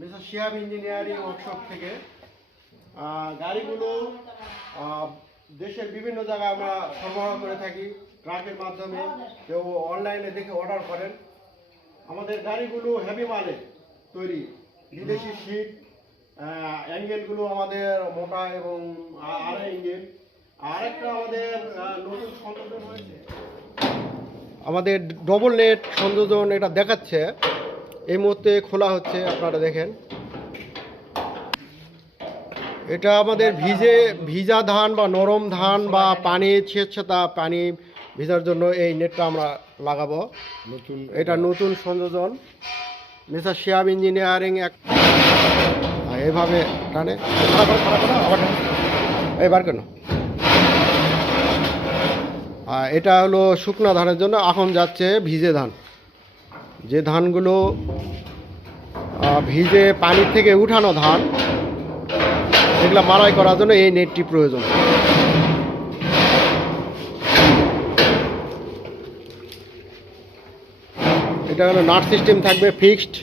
Mister Shiyab engineering workshop থেকে গাড়িগুলো দেশের বিভিন্ন জায়গায় আমরা সরবরাহ করে থাকি ট্রাকের মাধ্যমে, কেউ অনলাইনে দেখে অর্ডার করেন। আমাদের গাড়িগুলো হেভি মালে তৈরি, বিদেশি সিট অ্যাঙ্গেলগুলো আমাদের মোটা এবং আড়াই ইঞ্জিন আরেকটা আমাদের নতুন সংযোজন আমাদের ডবল নেট সংযোজন এটা দেখাচ্ছে এই মুহূর্তে খোলা হচ্ছে আপনারা দেখেন এটা আমাদের ভিজে ভিজা ধান বা নরম ধান বা পানি ছেঁচেতা পানি ভিজার জন্য এই নেটটা আমরা লাগাবো নতুন এটা নতুন সংযোজন মিস্টার শিয়াব ইঞ্জিনিয়ারিং এক আর এইভাবে টানে। এইবার কেন এটা হলো শুকনা ধানের জন্য। এখন যাচ্ছে ভিজে ধান। যে ধানগুলো ভিজে পানির থেকে উঠানো ধান, এগুলো মারাই করার জন্য এই নেটটি প্রয়োজন। এটা হলো নাট সিস্টেম থাকবে ফিক্সড।